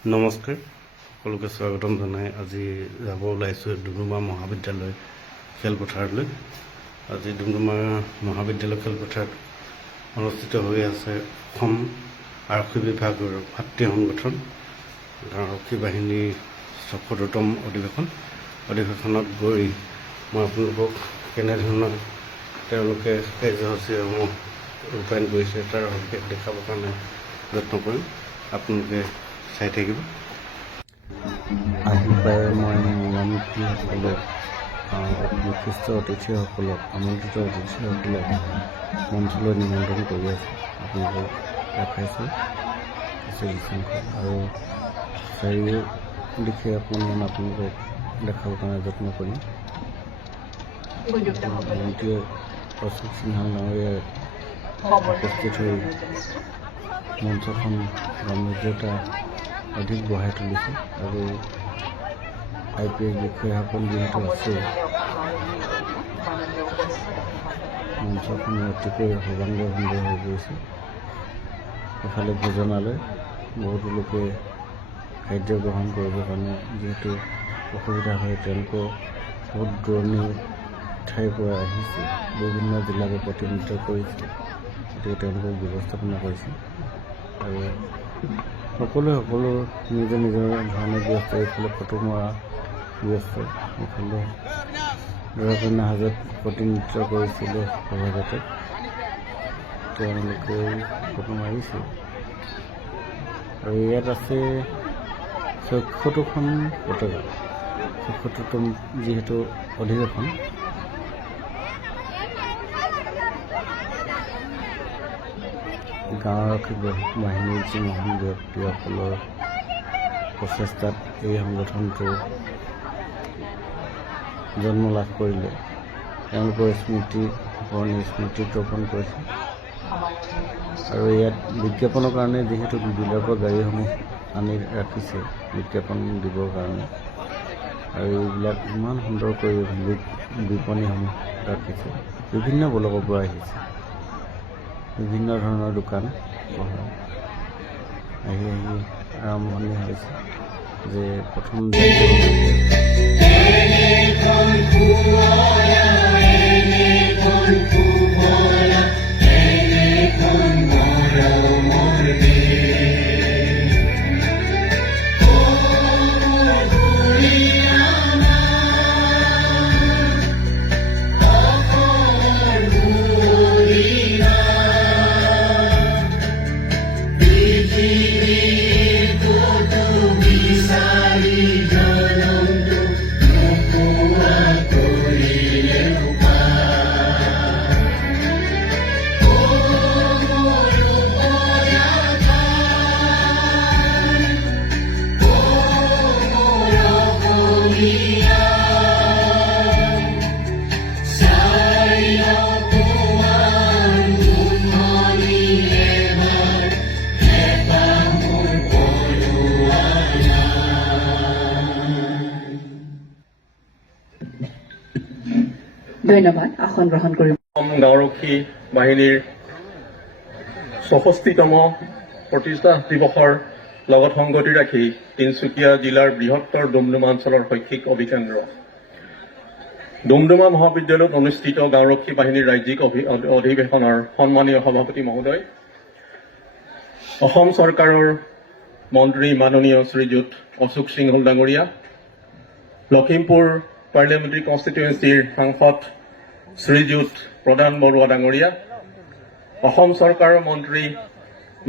নমস্কাৰ, সকলোকে স্বাগতম জনাই আজি যাব ওলাইছোঁ ডুমডুমা মহাবিদ্যালয় খেলপথাৰলৈ। আজি ডুমডুমা মহাবিদ্যালয় খেলপথাৰত অনুষ্ঠিত হৈ আছে অসম আৰক্ষী বিভাগৰ ভাতৃ সংগঠন আৰক্ষী বাহিনীৰ ৭৬তম অধিৱেশনত গৈ মই আপোনালোকক কেনেধৰণৰ তেওঁলোকে কাৰ্যসূচীসমূহ ৰূপায়ণ কৰিছে তাৰ সবিশেষ দেখাবৰ কাৰণে যত্ন কৰিম। আপোনালোকে চাই থাকিব। আহি পাই মই মূলামুখীসকলক বিশিষ্ট অতিথিসকলক আমন্ত্ৰিত অতিথিসকলক মঞ্চলৈ নিমন্ত্ৰণ কৰি আছোঁ। আপোনালোকক দেখাইছোঁ কিছু সংখ্যক আৰু চাৰিও দিশে অকণমান আপোনালোকক দেখাবৰ কাৰণে যত্ন কৰিম। মন্ত্ৰী অশোক সিংহল ডাঙৰীয়াই উপস্থিত হৈ মঞ্চখন গাম্ভীৰ্যতা অধিক বঢ়াই তুলিছে আৰু IPS বিষয়াসকল যিহেতু আছে মঞ্চখন অতিকৈ সৰ্বাংগ সুন্দৰ হৈ পৰিছে। এফালে ভোজনালয়, বহুতো লোকে খাদ্য গ্ৰহণ কৰিবৰ কাৰণে যিহেতু অসুবিধা হয় তেওঁলোকৰ বহুত দূৰণিৰ ঠাইৰ পৰা আহিছে, বিভিন্ন জিলাকে প্ৰতিনিধিত্ব কৰিছে, গতিকে তেওঁলোকক ব্যৱস্থাপনা কৰিছে আৰু সকলো নিজৰ ধৰণে ব্যস্ত। এইফালে ফটো মৰা ব্যস্ত, এইফালে দৰাকন্যা হাজত প্ৰতিনিধিত্ব কৰিছিলে সভাঘাটত, তেওঁলোকে ফটো মাৰিছে আৰু ইয়াত আছে ৭৬খন পতাকা। ৭৬তম যিহেতু অধিৱেশন, গাঁৱৰ আৰক্ষী বাহিনীৰ যি মহান ব্যক্তিসকলৰ প্ৰচেষ্টাত এই সংগঠনটো জন্ম লাভ কৰিলে। তেওঁলোকৰ স্মৃতি তৰ্পণ কৰিছে আৰু ইয়াত বিজ্ঞাপনৰ কাৰণে যিহেতু ডিলাৰৰ পৰা গাড়ীসমূহ আনি ৰাখিছে বিজ্ঞাপন দিবৰ কাৰণে, আৰু এইবিলাক ইমান সুন্দৰকৈ বিপণীসমূহ ৰাখিছে। বিভিন্ন ব্লকৰ পৰা আহিছে, বিভিন্ন ধৰণৰ দোকান আহি আৰম্ভণি হৈছে যে প্ৰথম ধন্যবাদ। আসন গ্ৰহণ কৰিম। গাঁওৰক্ষী বাহিনীৰ ৬৬তম প্ৰতিষ্ঠা দিৱসৰ লগত সংগতি ৰাখি তিনিচুকীয়া জিলাৰ বৃহত্তৰ ডুমডুমা অঞ্চলৰ শৈক্ষিক অভিকেন্দ্ৰ ডুমডুমা মহাবিদ্যালয়ত অনুষ্ঠিত গাঁওৰক্ষী বাহিনীৰ ৰাজ্যিক অধিৱেশনৰ সন্মানীয় সভাপতি মহোদয়, অসম চৰকাৰৰ মন্ত্ৰী মাননীয় শ্ৰীযুত অশোক সিংহল ডাঙৰীয়া, লখিমপুৰ পাৰ্লিয়ামেণ্টাৰী কনষ্টিটুৱেঞ্চিৰ সাংসদ শ্ৰীযুত প্ৰধান বৰুৱা ডাঙৰীয়া, অসম চৰকাৰৰ মন্ত্ৰী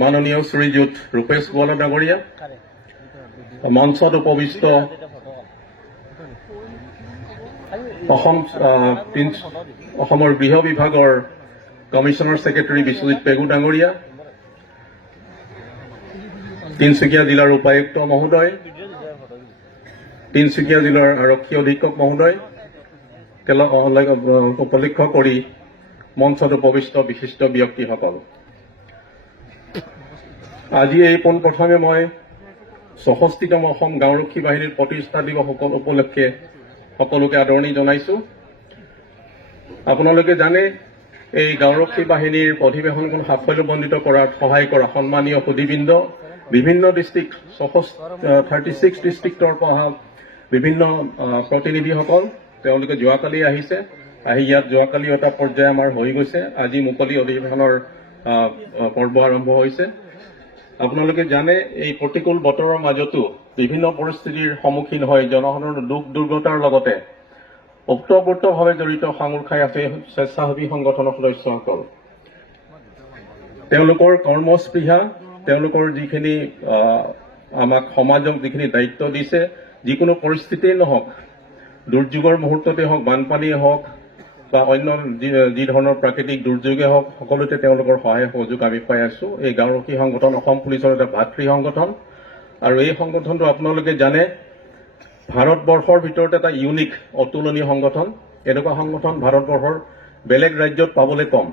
মাননীয় শ্ৰীযুত ৰূপেশ বৰুৱা ডাঙৰীয়া, মঞ্চত উপবিষ্ট অসমৰ গৃহ বিভাগৰ কমিশ্যনাৰ ছেক্ৰেটাৰী বিশ্বজিৎ পেগু ডাঙৰীয়া, তিনিচুকীয়া জিলাৰ উপায়ুক্ত মহোদয়, তিনিচুকীয়া জিলাৰ আৰক্ষী অধীক্ষক মহোদয়, উপলক্ষ্য কৰি মঞ্চত উপবিষ্ট বিশিষ্ট ব্যক্তিসকল, আজি এই পোনপ্ৰথমে মই ৬৬তম অসম গাঁওৰক্ষী বাহিনীৰ প্ৰতিষ্ঠা দিৱস উপলক্ষে সকলোকে আদৰণি জনাইছোঁ। আপোনালোকে জানে এই গাঁওৰক্ষী বাহিনীৰ অধিৱেশনখন সাফল্যমণ্ডিত কৰাত সহায় কৰা সন্মানীয় সুধীবৃন্দ বিভিন্ন ডিষ্ট্ৰিক্ট 36 ডিষ্ট্ৰিক্টৰ পৰা অহা বিভিন্ন প্ৰতিনিধিসকল তেওঁলোকে যোৱাকালি আহিছে আহি ইয়াত যোৱাকালি এটা পৰ্যায় আমাৰ হৈ গৈছে আজি মুকলি অধিৱেশনৰ পৰ্ব আৰম্ভ হৈছে আপোনালোকে জানে এই প্ৰতিকূল বতৰৰ মাজতো বিভিন্ন পৰিস্থিতিৰ সন্মুখীন হৈ জনসাধাৰণৰ দুখ দুৰ্গতাৰ লগতে ওতঃপ্ৰোতভাৱে জড়িত সাঙুৰ খাই আছে স্বেচ্ছাসেৱী সংগঠনৰ সদস্যসকল তেওঁলোকৰ কৰ্মস্পৃহা তেওঁলোকৰ যিখিনি আমাক সমাজক যিখিনি দায়িত্ব দিছে যিকোনো পৰিস্থিতিয়েই নহওক দুৰ্যোগৰ মুহূৰ্ততে হওক বানপানীয়ে হওক বা অন্য যি ধৰণৰ প্ৰাকৃতিক দুৰ্যোগে হওক সকলোতে তেওঁলোকৰ সহায় সহযোগ আমি পাই আছো এই গাঁওৰক্ষী সংগঠন অসম পুলিচৰ এটা ভাতৃ সংগঠন আৰু এই সংগঠনটো আপোনালোকে জানে ভাৰতবৰ্ষৰ ভিতৰত এটা ইউনিক অতুলনীয় সংগঠন এনেকুৱা সংগঠন ভাৰতবৰ্ষৰ বেলেগ ৰাজ্যত পাবলৈ কম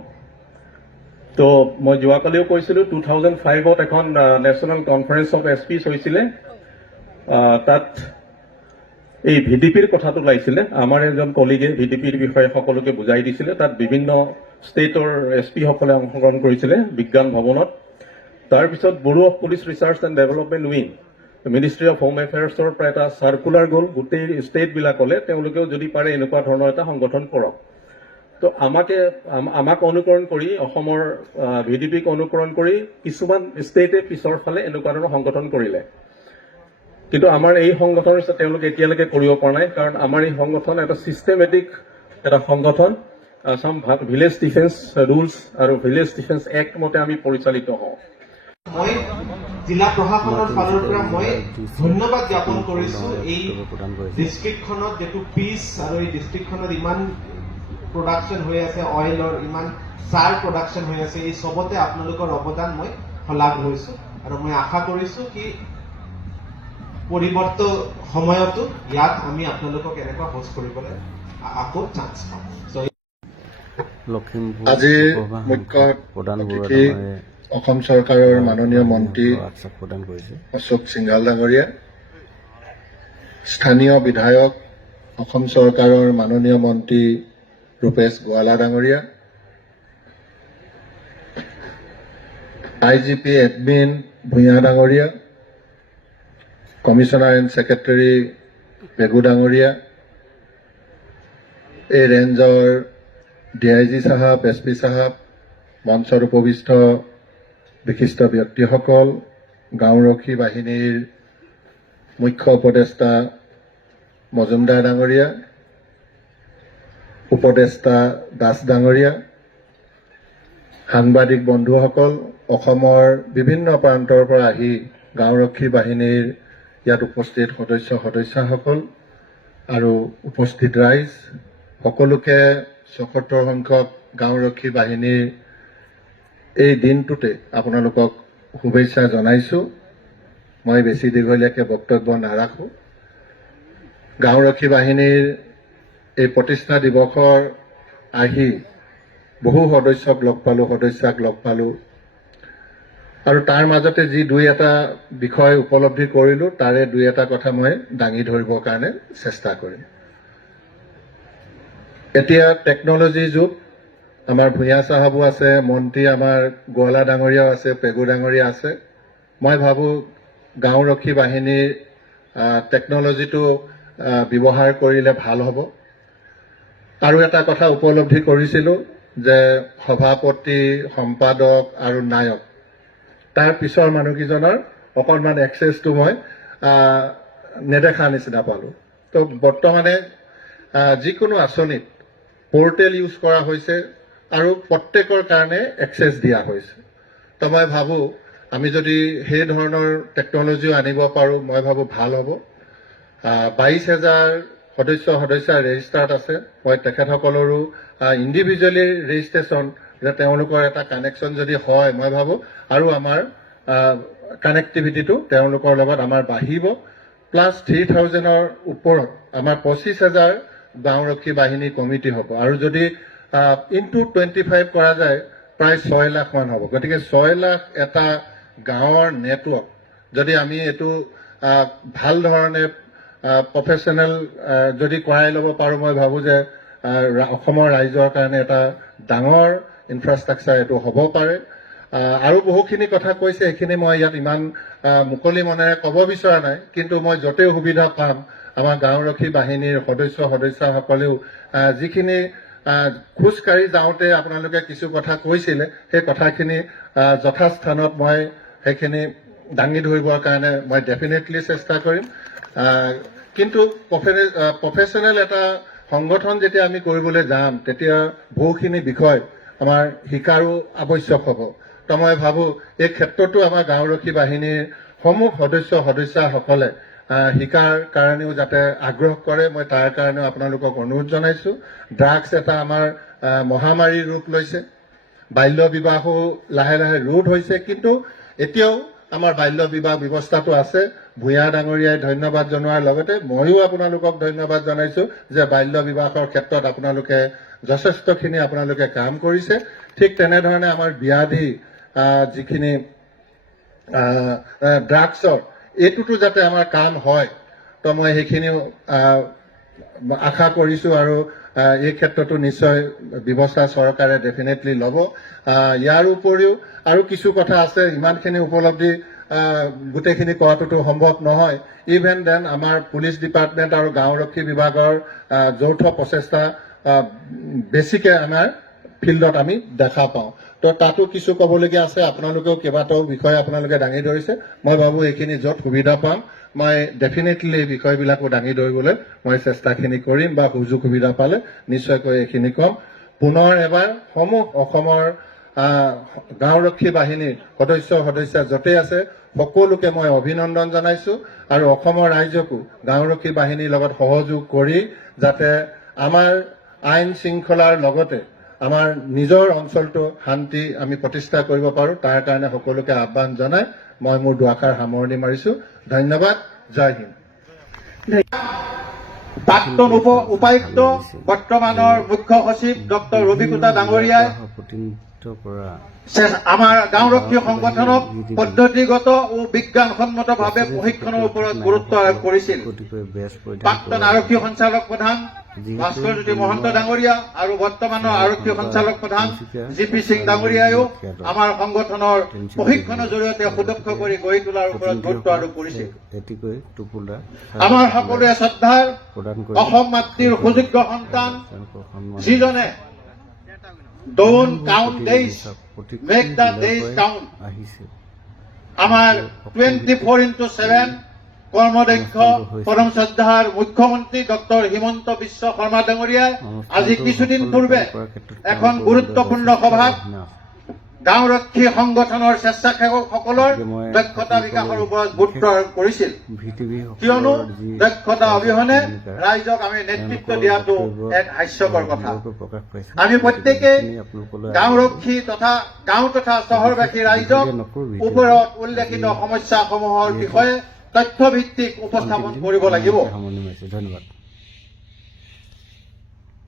তো মই যোৱাকালিও কৈছিলো 2005ত এখন নেশ্যনেল কনফাৰেন্স অফ এছপিছ হৈছিলে তাত এই ভিডিপিৰ কথাটো ওলাইছিলে আমাৰ এজন কলিগে ভিডিপিৰ বিষয়ে সকলোকে বুজাই দিছিলে তাত বিভিন্ন ষ্টেটৰ এছপি সকলে অংশগ্ৰহণ কৰিছিলে বিজ্ঞান ভৱনত তাৰপিছত bureau of police research and development wing ministry of home এফেয়াৰ্ছৰ পৰা এটা চাৰ্কুলাৰ গ'ল গোটেই ষ্টেটবিলাকলে তেওঁলোকেও যদি পাৰে এনেকুৱা ধৰণৰ এটা সংগঠন কৰক তো আমাক অনুকৰণ কৰি অসমৰ ভিডিপিক অনুকৰণ কৰি কিছুমান ষ্টেটে পিছৰ ফালে এনেকুৱা ধৰণৰ সংগঠন কৰিলে কিন্তু আমাৰ এই সংগঠন তেওঁলোকে এতিয়ালৈকে কৰিব পৰা নাই কাৰণ আমাৰ এই সংগঠন এটা চিষ্টেমেটিক এটা সংগঠন আসাম ভিলেজ ডিফেন্স ৰুলছ আৰু ভিলেজ ডিফেন্স এক্ট মতে আমি পৰিচালিত হওঁ মই জিলা প্ৰশাসনৰ ফালৰ পৰা মই ধন্যবাদ জ্ঞাপন কৰিছো এই ডিষ্ট্ৰিক্টখনত যেটো পিচ আৰু এই ডিষ্ট্ৰিক্টখনত ইমান প্ৰডাকশ্যন হৈ আছে অইলৰ ইমান চাৰ প্ৰডাকশ্যন হৈ আছে এই সবতে আপোনালোকৰ অৱদান মই শলাগ লৈছো আৰু মই আশা কৰিছো কি পৰিৱৰ্ত সময়তো ইয়াত আমি আপোনালোকক এনেকুৱা হোষ্ট কৰিবলৈ আকৌ চান্স পাম আজিৰ মুখ্য অতিথি অসম চৰকাৰৰ মাননীয় মন্ত্ৰী অশোক সিংঘাল ডাঙৰীয়া স্থানীয় বিধায়ক অসম চৰকাৰৰ মাননীয় মন্ত্ৰী ৰূপেশ গোৱালা ডাঙৰীয়া IGP এডমিন ভূঞা ডাঙৰীয়া কমিশনাৰ এণ্ড ছেক্ৰেটাৰী পেগু ডাঙৰীয়া এই ৰেঞ্জৰ DIG সাহেব SP সাহেব মঞ্চৰ উপবিষ্ট বিশিষ্ট ব্যক্তিসকল গাঁওৰক্ষী বাহিনীৰ মুখ্য উপদেষ্টা মজুমদাৰ ডাঙৰীয়া উপদেষ্টা দাস ডাঙৰীয়া সাংবাদিক বন্ধুসকল অসমৰ বিভিন্ন প্ৰান্তৰ পৰা আহি গাঁওৰক্ষী বাহিনীৰ ইয়াত উপস্থিত সদস্যসকল আৰু উপস্থিত ৰাইজ সকলোকে ৭৪ সংখ্যক গাঁওৰক্ষী বাহিনীৰ এই দিনটোতে আপোনালোকক শুভেচ্ছা জনাইছো মই বেছি দীঘলীয়াকৈ বক্তব্য নাৰাখো গাঁওৰক্ষী বাহিনীৰ এই প্ৰতিষ্ঠা দিৱসৰ আহি বহু সদস্যক লগ পালো আৰু তাৰ মাজতে যি দুই এটা বিষয় উপলব্ধি কৰিলো তাৰে দুই এটা কথা মই দাঙি ধৰিবৰ কাৰণে চেষ্টা কৰিম এতিয়া টেকনলজি যুগ আমাৰ ভূঞা সাহেবো আছে মন্ত্ৰী আমাৰ গোৱালা ডাঙৰীয়াও আছে পেগু ডাঙৰীয়া আছে মই ভাবো গাঁওৰক্ষী বাহিনীৰ টেকনলজিটো ব্যৱহাৰ কৰিলে ভাল হ'ব আৰু এটা কথা উপলব্ধি কৰিছিলো যে সভাপতি সম্পাদক আৰু নায়ক তাৰ পিছৰ মানুহকেইজনৰ অকণমান এক্সেছটো মই নেদেখা নিচিনা পালো তো বৰ্তমানে যিকোনো আঁচনিত পোৰ্টেল ইউজ কৰা হৈছে আৰু প্ৰত্যেকৰ কাৰণে এক্সেছ দিয়া হৈছে তো মই ভাবো আমি যদি সেই ধৰণৰ টেকনলজিও আনিব পাৰো মই ভাবো ভাল হ'ব 22,000 সদস্য ৰেজিষ্টাৰ্ড আছে মই তেখেতসকলৰো ইণ্ডিভিজুৱেলি ৰেজিষ্ট্ৰেশ্যন যে তেওঁলোকৰ এটা কানেকশ্যন যদি হয় মই ভাবো আৰু আমাৰ কানেক্টিভিটিটো তেওঁলোকৰ লগত আমাৰ বাঢ়িব প্লাছ 3,000ৰ ওপৰত আমাৰ 25,000 গাঁওৰক্ষী বাহিনী কমিটি হ'ব আৰু যদি ইনটু 25 কৰা যায় প্ৰায় 6 লাখ মান হ'ব গতিকে 6 লাখ এটা গাঁৱৰ নেটৱৰ্ক যদি আমি এইটো ভাল ধৰণে প্ৰফেশ্যনেল যদি কৰাই ল'ব পাৰো মই ভাবো যে অসমৰ ৰাইজৰ কাৰণে এটা ডাঙৰ ইনফ্ৰাষ্ট্ৰাকচাৰ এইটো হ'ব পাৰে আৰু বহুখিনি কথা কৈছে, সেইখিনি মই ইয়াত ইমান মুকলি মনেৰে ক'ব বিচৰা নাই, কিন্তু মই য'তেই সুবিধা পাম আমাৰ গাঁওৰক্ষী বাহিনীৰ সদস্যসকলেও যিখিনি খোজকাঢ়ি যাওঁতে আপোনালোকে কিছু কথা কৈছিলে, সেই কথাখিনি যথাস্থানত মই সেইখিনি দাঙি ধৰিবৰ কাৰণে মই ডেফিনেটলি চেষ্টা কৰিম। কিন্তু প্ৰফেচনেল এটা সংগঠন যেতিয়া আমি কৰিবলৈ যাম, তেতিয়া বহুখিনি বিষয় আমাৰ শিকাৰো আৱশ্যক হ'ব। তো মই ভাবোঁ এই ক্ষেত্ৰতো আমাৰ গাঁওৰক্ষী বাহিনীৰ সমূহ সদস্যসকলে শিকাৰ কাৰণেও যাতে আগ্ৰহ কৰে, মই তাৰ কাৰণেও আপোনালোকক অনুৰোধ জনাইছোঁ। ড্ৰাগছ এটা আমাৰ মহামাৰীৰ ৰূপ লৈছে, বাল্য বিবাহো লাহে লাহে ৰোধ হৈছে, কিন্তু এতিয়াও আমাৰ বাল্য বিবাহ ব্যৱস্থাটো আছে। ভূঞা ডাঙৰীয়াই ধন্যবাদ জনোৱাৰ লগতে ময়ো আপোনালোকক ধন্যবাদ জনাইছোঁ যে বাল্য বিবাহৰ ক্ষেত্ৰত আপোনালোকে যথেষ্টখিনি আপোনালোকে কাম কৰিছে। ঠিক তেনেধৰণে আমাৰ ব্যাধি যিখিনি ড্ৰাগছৰ এইটোতো যাতে আমাৰ কাম হয়, তো মই সেইখিনিও আশা কৰিছোঁ আৰু এই ক্ষেত্ৰতো নিশ্চয় ব্যৱস্থা চৰকাৰে ডেফিনেটলি ল'ব। ইয়াৰ উপৰিও আৰু কিছু কথা আছে, ইমানখিনি উপলব্ধি গোটেইখিনি কৰাটোতো সম্ভৱ নহয়। ইভেন দেন আমাৰ পুলিচ ডিপাৰ্টমেণ্ট আৰু গাঁওৰক্ষী বিভাগৰ যৌথ প্ৰচেষ্টা বেছিকৈ আমাৰ ফিল্ডত আমি দেখা পাওঁ। তো তাতো কিছু ক'বলগীয়া আছে, আপোনালোকেও কেইবাটাও বিষয় আপোনালোকে দাঙি ধৰিছে। মই ভাবোঁ এইখিনি য'ত সুবিধা পাম মই ডেফিনেটলি এই বিষয়বিলাকো দাঙি ধৰিবলৈ মই চেষ্টাখিনি কৰিম, বা সুযোগ সুবিধা পালে নিশ্চয়কৈ এইখিনি ক'ম। পুনৰ এবাৰ সমূহ অসমৰ গাঁওৰক্ষী বাহিনীৰ সদস্য য'তেই আছে সকলোকে মই অভিনন্দন জনাইছোঁ, আৰু অসমৰ ৰাইজকো গাঁওৰক্ষী বাহিনীৰ লগত সহযোগ কৰি যাতে আমাৰ আইন শৃংখলাৰ লগতে আমাৰ নিজৰ অঞ্চলটো শান্তি আমি প্ৰতিষ্ঠা কৰিব পাৰোঁ, তাৰ কাৰণে সকলোকে আহ্বান জনাই মই মোৰ দুআষাৰ সামৰণি মাৰিছোঁ। ধন্যবাদ। জয় হিন্দ। প্ৰাক্তন উপায়ুক্ত বৰ্তমানৰ মুখ্য সচিব ডক্টৰ ৰবিকুটা ডাঙৰীয়াই আমাৰ গাঁওৰক্ষী সংগঠনক পদ্ধতিগত ও বিজ্ঞানসন্মতভাৱে প্ৰশিক্ষণৰ ওপৰত গুৰুত্ব আৰোপ কৰিছিল। প্ৰাক্তন আৰক্ষী সঞ্চালক প্ৰধান ভাস্কৰজ্যোতি মহন্ত ডাঙৰীয়া আৰু বৰ্তমানৰ আৰক্ষী সঞ্চালক প্ৰধান GP সিং ডাঙৰীয়াইও আমাৰ সংগঠনৰ প্ৰশিক্ষণৰ জৰিয়তে সুদক্ষ কৰি গঢ়ি তোলাৰ ওপৰত গুৰুত্ব আৰোপ কৰিছিল। আমাৰ সকলোৱে শ্ৰদ্ধাৰ অসম মাতৃৰ সুযোগ্য সন্তান, যিজনে Don't count days, make the days count. আমাৰ 24/7 কৰ্মদক্ষ পৰম শ্ৰদ্ধাৰ মুখ্যমন্ত্ৰী ডক্টৰ হিমন্ত বিশ্ব শৰ্মা ডাঙৰীয়াই আজি কিছুদিন পূৰ্বে এখন গুৰুত্বপূৰ্ণ সভাত গাঁওৰক্ষী সংগঠনৰ স্বেচ্ছাসেৱকসকলৰ দক্ষতা বিকাশৰ ওপৰত গুৰুত্ব আৰোপ কৰিছিল। কিয়নো দক্ষতা অবিহনে ৰাইজক আমি নেতৃত্ব দিয়াটো এক হাস্যকৰ কথা। আমি প্ৰত্যেকেই গাঁওৰক্ষী তথা গাঁও তথা চহৰবাসী ৰাইজক ওপৰত উল্লেখিত সমস্যাসমূহৰ বিষয়ে তথ্যভিত্তিক উপস্থাপন কৰিব লাগিব। ধন্যবাদ।